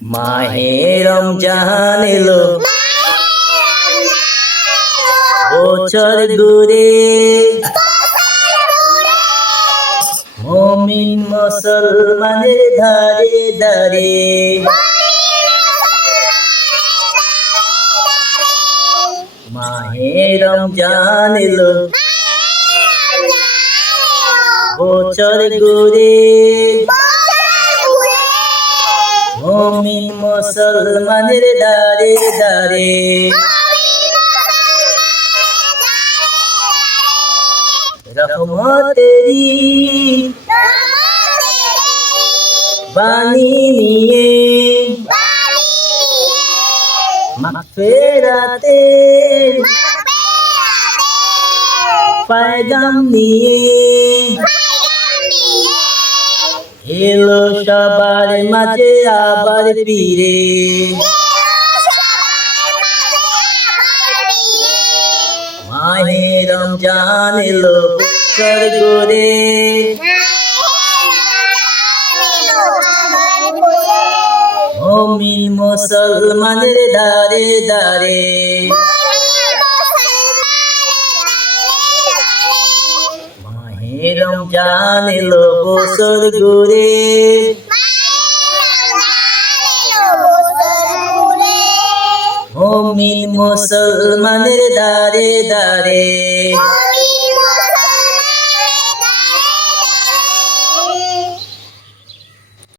মাহে রমজান এলো বছর ঘুরে, মুমিন মুসলমানের ধারে ধারে। মাহে রমজান এলো বছর ঘুরে, মুমিন মুসলমানের ধারে ধারে। রহমতেরি বাণী নিয়ে, মাগফিরাতের পয়গাম নিয়ে এলো সবার মাঝে আবার ফিরে। মাহে রমজান এলো বছর ঘুরে, মুমিন মুসলমানের ধারে ধারে। মাহে রমজান এলো বছর ঘুরে, মুমিন মুসলমানের ধারে ধারে।